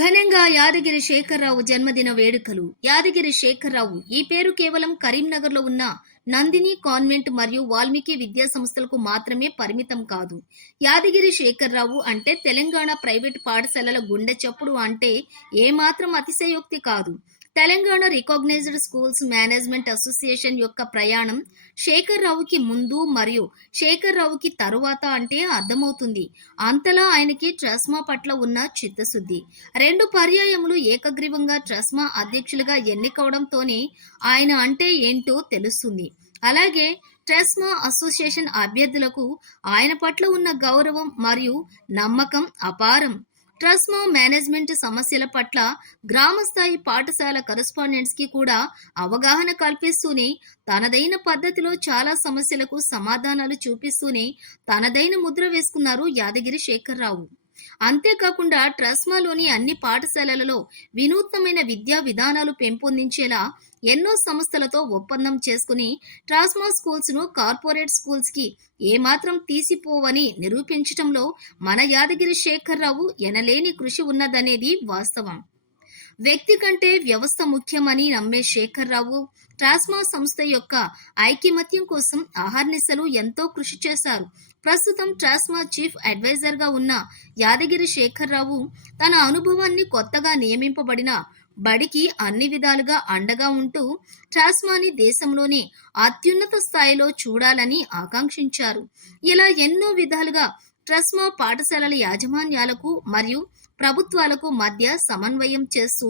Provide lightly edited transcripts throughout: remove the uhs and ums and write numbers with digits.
ఘనంగా యాదగిరి శేఖర్రావు జన్మదిన వేడుకలు. యాదగిరి శేఖర్రావు ఈ పేరు కేవలం కరీంనగర్లో ఉన్న నందిని కాన్వెంట్ మరియు వాల్మీకి విద్యా సంస్థలకు మాత్రమే పరిమితం కాదు. యాదగిరి శేఖర్రావు అంటే తెలంగాణ ప్రైవేట్ పాఠశాలల గుండె చప్పుడు అంటే ఏమాత్రం అతిశయోక్తి కాదు. Telangana recognised schools management association యొక్క ప్రయాణం శేఖర్రావుకి ముందు మరియు శేఖర్రావుకి తరువాత అంటే అర్థమవుతుంది. అంతలా ఆయనకి ట్రస్మా పట్ల ఉన్న చిత్తశుద్ధి. 2 పర్యాయములు ఏకగ్రీవంగా ట్రస్మా అధ్యక్షులుగా ఎన్నికవడంతోనే ఆయన అంటే ఏంటో తెలుస్తుంది. అలాగే ట్రస్మా అసోసియేషన్ అభ్యర్థులకు ఆయన పట్ల ఉన్న గౌరవం మరియు నమ్మకం అపారం. ట్రస్మా మేనేజ్మెంట్ సమస్యల పట్ల గ్రామస్థాయి పాఠశాల కరెస్పాండెంట్స్ కి కూడా అవగాహన కల్పిస్తూనే తనదైన పద్ధతిలో చాలా సమస్యలకు సమాధానాలు చూపిస్తూనే తనదైన ముద్ర వేసుకున్నారు యాదగిరి శేఖర్రావు. అంతేకాకుండా ట్రస్మాలోని అన్ని పాఠశాలలలో వినూత్నమైన విద్యా విధానాలు పెంపొందించేలా ఎన్నో సంస్థలతో ఒప్పందం చేసుకుని ట్రస్మా స్కూల్స్ ను కార్పొరేట్ స్కూల్స్ కి ఏమాత్రం తీసిపోవని నిరూపించటంలో మన యాదగిరి శేఖర్రావు ఎనలేని కృషి ఉన్నదనేది వాస్తవం. వ్యక్తి కంటే వ్యవస్థ ముఖ్యమని నమ్మే శేఖర్రావు ట్రస్మా సంస్థ యొక్క ఐకమత్యం కోసం అహర్నిశలు ఎంతో కృషి చేశారు. ప్రస్తుతం ట్రస్మా చీఫ్ అడ్వైజర్ గా ఉన్న యాదగిరి శేఖర్రావు తన అనుభవాన్ని కొత్తగా నియమింపబడిన బడికి అన్ని విధాలుగా అండగా ఉంటూ ట్రస్మాని దేశంలోనే అత్యున్నత స్థాయిలో చూడాలని ఆకాంక్షించారు. ఇలా ఎన్నో విధాలుగా ట్రస్మా పాఠశాలల యాజమాన్యాలకు మరియు ప్రభుత్వాలకు మధ్య సమన్వయం చేస్తూ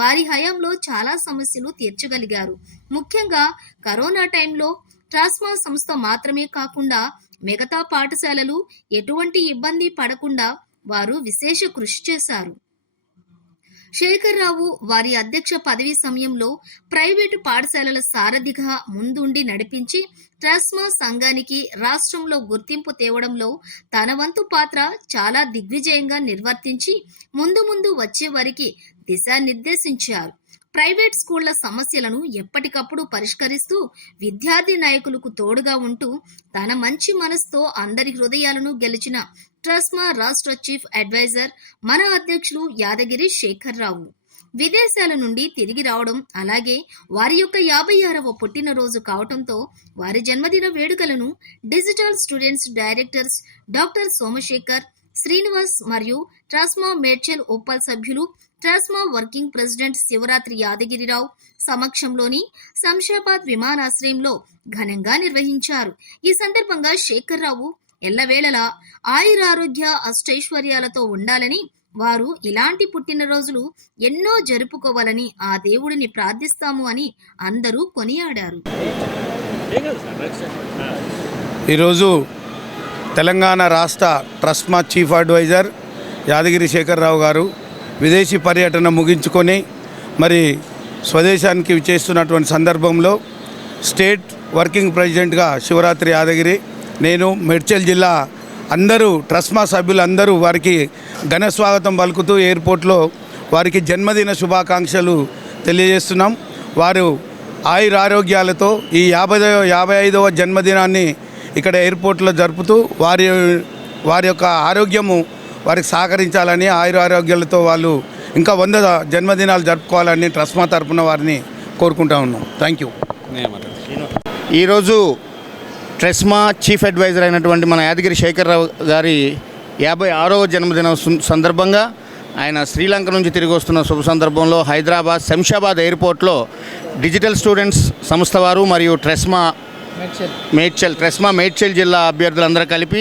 వారి హయాంలో చాలా సమస్యలు తీర్చగలిగారు. ముఖ్యంగా కరోనా టైంలో ట్రస్మా సంస్థ మాత్రమే కాకుండా మిగతా పాఠశాలలు ఎటువంటి ఇబ్బంది పడకుండా వారు విశేష కృషి చేశారు. శేఖర్రావు వారి అధ్యక్ష పదవి సమయంలో ప్రైవేటు పాఠశాలల సారథిగా ముందుండి నడిపించి ట్రస్మా సంఘానికి రాష్ట్రంలో గుర్తింపు తేవడంలో తన వంతు పాత్ర చాలా దిగ్విజయంగా నిర్వర్తించి ముందు వచ్చే వారికి దిశానిర్దేశించారు. ప్రైవేట్ స్కూళ్ల సమస్యలను ఎప్పటికప్పుడు పరిష్కరిస్తూ విద్యార్థి నాయకులకు తోడుగా ఉంటూ తన మంచి మనసుతో అందరి హృదయాలను గెలిచిన ట్రస్మా రాష్ట్ర చీఫ్ అడ్వైజర్ మన అధ్యక్షులు యాదగిరి శేఖర్రావు విదేశాల నుండి తిరిగి రావడం, అలాగే వారి యొక్క 56వ పుట్టినరోజు కావటంతో వారి జన్మదిన వేడుకలను digital students directors doctor Somashekar, Srinivas మరియు ట్రస్మా మేడ్చల్ ఉప్పల్ సభ్యులు ట్రస్మా వర్కింగ్ ప్రెసిడెంట్ శివరాత్రి యాదగిరిరావు సమక్షంలోని శంషాబాద్ విమానాశ్రయంలో ఘనంగా నిర్వహించారు. ఈ సందర్భంగా శేఖర్రావు ఎల్లవేళలా ఆయురారోగ్య అష్టైశ్వర్యాలతో ఉండాలని, వారు ఇలాంటి పుట్టినరోజులు ఎన్నో జరుపుకోవాలని ఆ దేవుడిని ప్రార్థిస్తాము అని అందరూ కొనియాడారు. ఈరోజు తెలంగాణ రాష్ట్ర ట్రస్మా చీఫ్ అడ్వైజర్ యాదగిరి శేఖర్రావు గారు విదేశీ పర్యటన ముగించుకొని మరి స్వదేశానికి విచ్చేస్తున్నటువంటి సందర్భంలో స్టేట్ వర్కింగ్ ప్రెసిడెంట్గా శివరాత్రి యాదగిరి, నేను మేడ్చల్ జిల్లా అందరూ ట్రస్మా సభ్యులందరూ వారికి ఘన స్వాగతం పలుకుతూ ఎయిర్పోర్ట్లో వారికి జన్మదిన శుభాకాంక్షలు తెలియజేస్తున్నాం. వారు ఆయురారోగ్యాలతో ఈ 55వ జన్మదినాన్ని ఇక్కడ ఎయిర్పోర్ట్లో జరుపుతూ వారి యొక్క ఆరోగ్యము వారికి సహకరించాలని, ఆయురారోగ్యాలతో వాళ్ళు ఇంకా 100 జన్మదినాలు జరుపుకోవాలని ట్రస్మా తరఫున వారిని కోరుకుంటా ఉన్నాం. Thank you. ఈరోజు ట్రస్మా చీఫ్ అడ్వైజర్ అయినటువంటి మన యాదగిరి శేఖర్రావు గారి 56వ జన్మదిన సందర్భంగా ఆయన శ్రీలంక నుంచి తిరిగి వస్తున్న శుభ సందర్భంలో హైదరాబాద్ శంషాబాద్ ఎయిర్పోర్ట్లో డిజిటల్ స్టూడెంట్స్ సంస్థ వారు మరియు ట్రస్మా మేడ్చల్ జిల్లా అభ్యర్థులందరూ కలిపి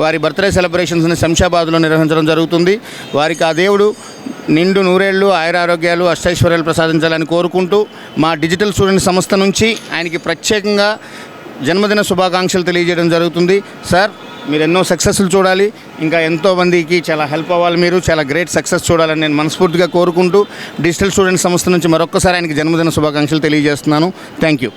వారి బర్త్డే సెలబ్రేషన్స్ని శంషాబాద్లో నిర్వహించడం జరుగుతుంది. వారికి ఆ దేవుడు నిండు నూరేళ్లు ఆయురారోగ్యాలు అష్టైశ్వర్యాలు ప్రసాదించాలని కోరుకుంటూ మా డిజిటల్ స్టూడెంట్స్ సంస్థ నుంచి ఆయనకి ప్రత్యేకంగా జన్మదిన శుభాకాంక్షలు తెలియజేయడం జరుగుతుంది. సార్, మీరు ఎన్నో సక్సెస్లు చూడాలి, ఇంకా ఎంతోమందికి చాలా హెల్ప్ అవ్వాలి, మీరు చాలా గ్రేట్ సక్సెస్ చూడాలని నేను మనస్ఫూర్తిగా కోరుకుంటూ డిజిటల్ స్టూడెంట్స్ సంస్థ నుంచి మరొక్కసారి ఆయనకి జన్మదిన శుభాకాంక్షలు తెలియజేస్తున్నాను. Thank you.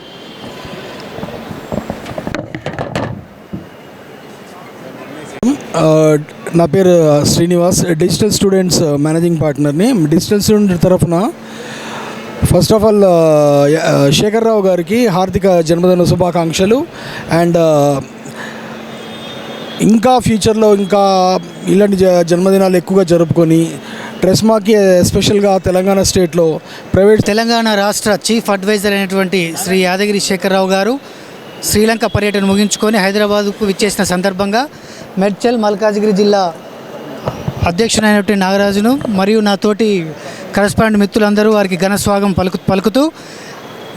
నా పేరు శ్రీనివాస్, డిజిటల్ స్టూడెంట్స్ మేనేజింగ్ పార్ట్నర్ని. డిజిటల్ స్టూడెంట్ తరఫున ఫస్ట్ ఆఫ్ ఆల్ శేఖర్రావు గారికి హార్దిక జన్మదిన శుభాకాంక్షలు. అండ్ ఇంకా ఫ్యూచర్లో ఇంకా ఇలాంటి జన్మదినాలు ఎక్కువగా జరుపుకొని ట్రెస్మాకి ఎస్పెషల్గా తెలంగాణ స్టేట్లో ప్రైవేట్ తెలంగాణ రాష్ట్ర చీఫ్ అడ్వైజర్ అయినటువంటి శ్రీ యాదగిరి శేఖరరావు గారు శ్రీలంక పర్యటన ముగించుకొని హైదరాబాద్కు విచ్చేసిన సందర్భంగా మేడ్చల్ మల్కాజ్గిరి జిల్లా అధ్యక్షుడైనటువంటి నాగరాజును మరియు నా తోటి కరస్పాండెంట్ మిత్రులందరూ వారికి ఘన స్వాగతం పలుకుతూ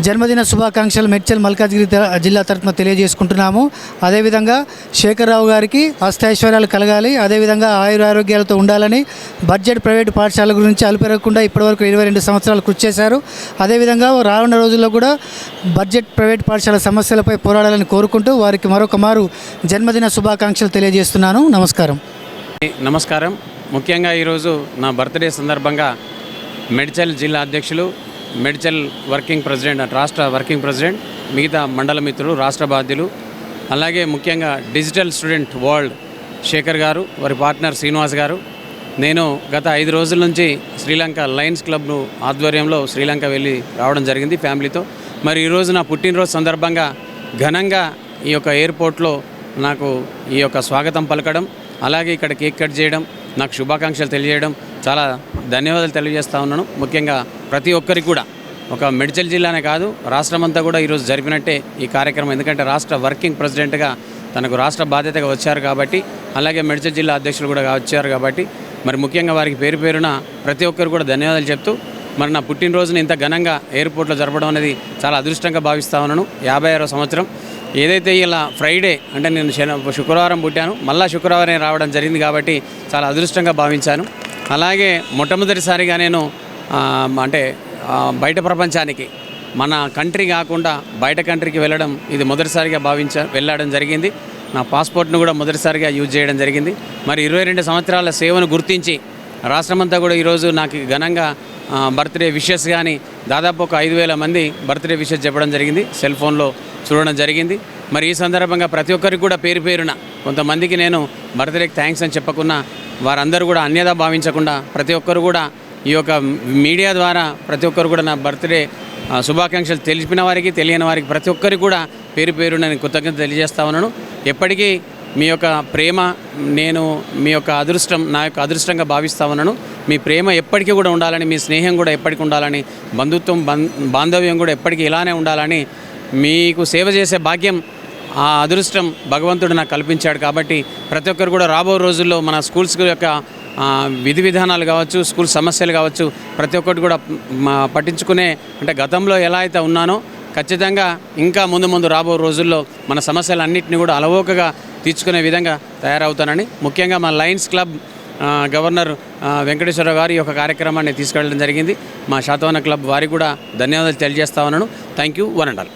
జన్మదిన శుభాకాంక్షలు మేడ్చల్ మల్కాజ్గిరి జిల్లా తరఫున తెలియజేసుకుంటున్నాము. అదేవిధంగా శేఖరరావు గారికి అష్టైశ్వర్యాలు కలగాలి, అదేవిధంగా ఆయురారోగ్యాలతో ఉండాలని బడ్జెట్ ప్రైవేటు పాఠశాల గురించి అలుపెరగకుండా ఇప్పటివరకు 22 సంవత్సరాలు కృషి చేశారు. అదేవిధంగా రానున్న రోజుల్లో కూడా బడ్జెట్ ప్రైవేట్ పాఠశాల సమస్యలపై పోరాడాలని కోరుకుంటూ వారికి మరొక మారు జన్మదిన శుభాకాంక్షలు తెలియజేస్తున్నాను. నమస్కారం. ముఖ్యంగా ఈరోజు నా బర్త్డే సందర్భంగా మేడ్చల్ జిల్లా అధ్యక్షులు, మేడ్చల్ వర్కింగ్ ప్రెసిడెంట్, రాష్ట్ర వర్కింగ్ ప్రెసిడెంట్, మిగతా మండల మిత్రులు, రాష్ట్ర బాధ్యులు, అలాగే ముఖ్యంగా డిజిటల్ స్టూడెంట్ వరల్డ్ శేఖర్ గారు, వారి పార్ట్నర్ శ్రీనివాస్ గారు, నేను గత 5 రోజుల నుంచి శ్రీలంక లయన్స్ క్లబ్ను ఆధ్వర్యంలో శ్రీలంక వెళ్ళి రావడం జరిగింది ఫ్యామిలీతో. మరి ఈరోజు నా పుట్టినరోజు సందర్భంగా ఘనంగా ఈ యొక్క ఎయిర్పోర్ట్లో నాకు ఈ యొక్క స్వాగతం పలకడం, అలాగే ఇక్కడ కేక్ కట్ చేయడం, నాకు శుభాకాంక్షలు తెలియజేయడం, చాలా ధన్యవాదాలు తెలియజేస్తూ ఉన్నాను. ముఖ్యంగా ప్రతి ఒక్కరికి కూడా, ఒక మేడ్చల్ జిల్లానే కాదు రాష్ట్రమంతా కూడా ఈరోజు జరిపినట్టే ఈ కార్యక్రమం. ఎందుకంటే రాష్ట్ర వర్కింగ్ ప్రెసిడెంట్గా తనకు రాష్ట్ర బాధ్యతగా వచ్చారు కాబట్టి, అలాగే మేడ్చల్ జిల్లా అధ్యక్షులు కూడా వచ్చారు కాబట్టి, మరి ముఖ్యంగా వారికి పేరు పేరున ప్రతి ఒక్కరు కూడా ధన్యవాదాలు చెప్తూ, మరి నా పుట్టినరోజుని ఇంత ఘనంగా ఎయిర్పోర్ట్లో జరపడం అనేది చాలా అదృష్టంగా భావిస్తూ ఉన్నాను. 56వ సంవత్సరం. ఏదైతే ఇలా ఫ్రైడే అంటే నేను శుక్రవారం పుట్టాను, మళ్ళీ శుక్రవారం రావడం జరిగింది కాబట్టి చాలా అదృష్టంగా భావించాను. అలాగే మొట్టమొదటిసారిగా నేను అంటే బయట ప్రపంచానికి, మన కంట్రీ కాకుండా బయట కంట్రీకి వెళ్ళడం ఇది మొదటిసారిగా వెళ్ళడం జరిగింది. నా పాస్పోర్ట్ను కూడా మొదటిసారిగా యూజ్ చేయడం జరిగింది. మరి 22 సంవత్సరాల సేవను గుర్తించి రాష్ట్రమంతా కూడా ఈరోజు నాకు ఘనంగా బర్త్డే విషెస్ కానీ దాదాపు ఒక 5,000 మంది బర్త్డే విషెస్ చెప్పడం జరిగింది, సెల్ ఫోన్లో చూడడం జరిగింది. మరి ఈ సందర్భంగా ప్రతి ఒక్కరికి కూడా పేరు పేరున, కొంతమందికి నేను బర్త్డేకి థ్యాంక్స్ అని చెప్పకున్నా, వారందరూ కూడా అన్యదా భావించకుండా ప్రతి ఒక్కరు కూడా ఈ యొక్క మీడియా ద్వారా ప్రతి ఒక్కరు కూడా నా బర్త్డే శుభాకాంక్షలు తెలిపిన వారికి, తెలియని వారికి ప్రతి ఒక్కరికి కూడా పేరు పేరున నేను కృతజ్ఞత తెలియజేస్తా ఉన్నాను. ఎప్పటికీ మీ యొక్క ప్రేమ, నేను మీ యొక్క అదృష్టం నా యొక్క అదృష్టంగా భావిస్తా ఉన్నాను. మీ ప్రేమ ఎప్పటికీ కూడా ఉండాలని, మీ స్నేహం కూడా ఎప్పటికీ ఉండాలని, బంధుత్వం బాంధవ్యం కూడా ఎప్పటికీ ఇలానే ఉండాలని, మీకు సేవ చేసే భాగ్యం, ఆ అదృష్టం భగవంతుడు నాకు కల్పించాడు. కాబట్టి ప్రతి ఒక్కరు కూడా రాబో రోజుల్లో మన స్కూల్స్ యొక్క విధి విధానాలు కావచ్చు, స్కూల్ సమస్యలు కావచ్చు, ప్రతి ఒక్కటి కూడా పట్టించుకునే, అంటే గతంలో ఎలా అయితే ఉన్నానో ఖచ్చితంగా ఇంకా ముందు రాబో రోజుల్లో మన సమస్యలన్నింటినీ కూడా అలవోకగా తీర్చుకునే విధంగా తయారవుతానని, ముఖ్యంగా మా లయన్స్ క్లబ్ గవర్నర్ వెంకటేశ్వరరావు గారు ఈ యొక్క కార్యక్రమాన్ని తీసుకెళ్ళడం జరిగింది. మా శాతవన క్లబ్ వారికి కూడా ధన్యవాదాలు తెలియజేస్తా ఉన్నాను. Thank you, one and all.